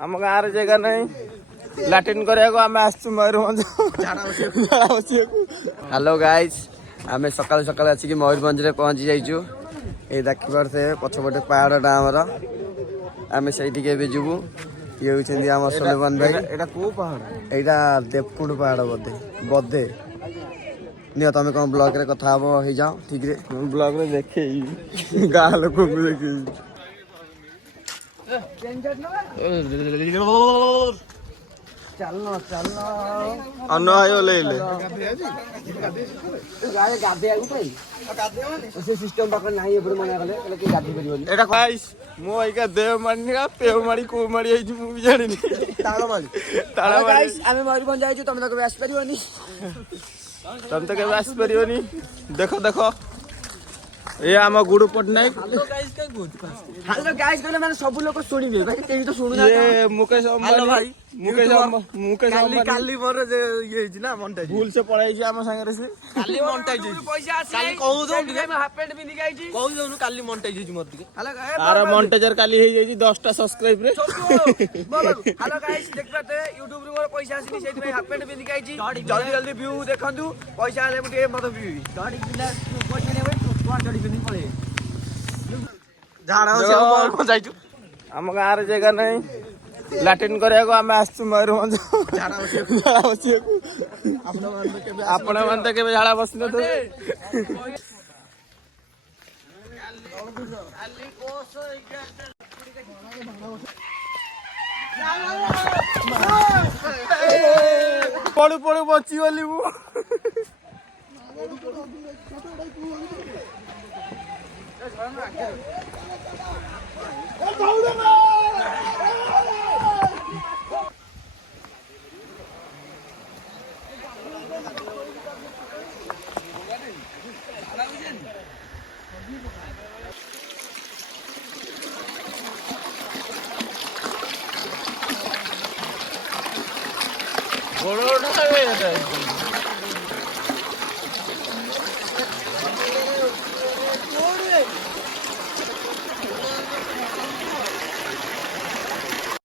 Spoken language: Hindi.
आम गाँव जगह नहीं लाट्रिन करने आम मयूरभंज हेलो गाइज आम सका सका आसिक मयूरभंज में पहुँची जाइचु ये देखी पारे पछपटे पहाड़टा आमर आम से जीवु ये होती आम सुलेमान भाई यहाँ देवकुंड पहाड़ बोधे बोधे नियो तुम कौन ब्लॉग रे कथा हो जाओ ठीक रे ब्लॉग रे देखे गाँ लोक देखे अन्न आयो ले ले देवमाणी पेवमाणी कोमाणी मुझे जानी आम मयूरभंज जाइए तुम तक आस पार तुम तो केवे आस पार देख देख ये आम गुरु पट्टनायक हेलो गाइस कहले माने सब लोग सुनिबे भाई केही तो सुनु ना ये मुकेश अंबानी भाई मुकेश अंबानी काली मोर जे ये छि ना मोनेटाइज भूल से पढ़ाई छी आम संगे रे से काली मोनेटाइज पैसा आसी काली कहू दो मैं हाफ पैंट पिंदी गई छी कहू दो काली मोनेटाइज छी मोर दिके हेलो अरे मोनेटाइजर काली हे जाई छी 10 टा सब्सक्राइब रे हेलो गाइस देखते YouTube रे मोर पैसा आसी सेति में हाफ पैंट पिंदी गई छी जल्दी जल्दी व्यू देखंतु पैसा आले मुटे मत व्यू गाड़ी पिला पैसा ने आम गाँव जगह नहीं लाट्रिन करने आम मयूरभंज आपण मैंने के झाड़ा बस पड़ू पड़ू बची गली बड़